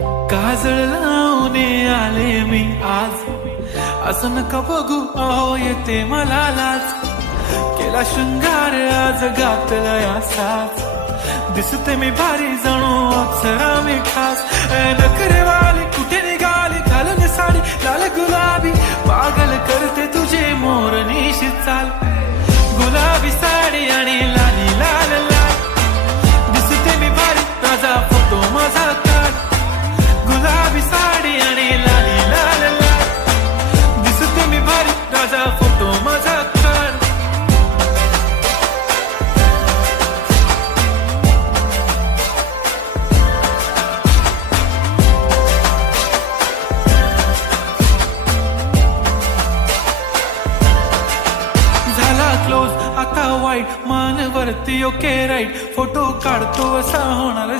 काजळ लावून आले मी आज, असं नका बघू अहो येते मला लाज. केला शृंगार आज घातलाय असाच, दिसते मी भारी जणू अप्सरा मी खास. नखरेवाली कुठे निघाली घालून साडी लाल गुलाबी, पागल करते तुझे मोरनीशी चाल. गुलाबी साडी आणि लाली लाल लाल, दिसते मी भारी ताजा फोटो माझा काढ. गुलाबी साडी आणि लाली लाल लाल, दिसते मी भारी ताजा फोटो माझा काढ. क्लोज आता वाईट मान वरती ओके राईट, फोटो काढतो असा होणार